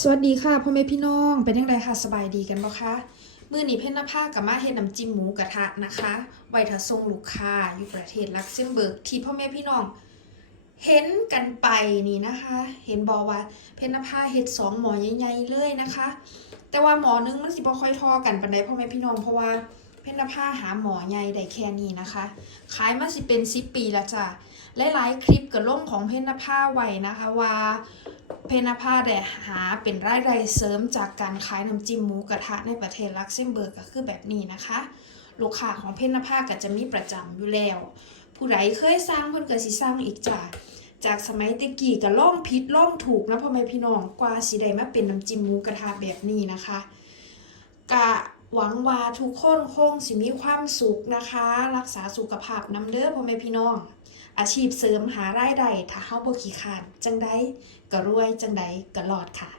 สวัสดีค่ะพ่อแม่พี่น้องเป็นยังไงคะสบายดีกันบ่คะมื้อนี้เพ่นนภากับมาเฮ็ดน้ำจิ้มหมูกระทะนะคะไว้ถ้าส่งลูกค้าอยู่ประเทศลักเซมเบิร์กที่พ่อแม่พี่น้อง เห็นกันไปนี่นะคะ เห็นบอกว่าเพ่นนภาเฮ็ดสองหมอใหญ่ๆเลยนะคะ แต่ว่าหมอนึงมันสิบ่ค่อยทอกันปานใดพ่อแม่พี่น้องเพราะว่า เพนนภาหาหมอใหญ่ได้แค่นี้นะคะ ขายมาสิเป็น10ปีแล้วจ้ะหลายๆคลิปกับล่มของเพนนภาไว้นะคะว่าเพนภาได้หาเป็นรายได้เสริมจากการขายน้ำจิ้มหมูกระทะในประเทศลักเซมเบิร์กก็คือแบบนี้นะคะ ลูกค้าของเพนภาก็จะมีประจำอยู่แล้ว ผู้ใดเคยสร้างเพิ่นก็สิสร้างอีกจ้ะจากสมัยตะกี้ก็ล่องผิดล่องถูกนะพ่อแม่พี่น้องกว่าสิได้มาเป็นน้ำจิ้มหมูกระทะแบบนี้นะคะกะ หวังว่าทุกคนคงสิมีความสุขนะคะ รักษาสุขภาพน้ำเด้อพ่อแม่พี่น้อง อาชีพเสริมหารายได้ถ้าเฮาบ่ขี้ขาดจังไดก็รวยจังไดก็รอดค่ะ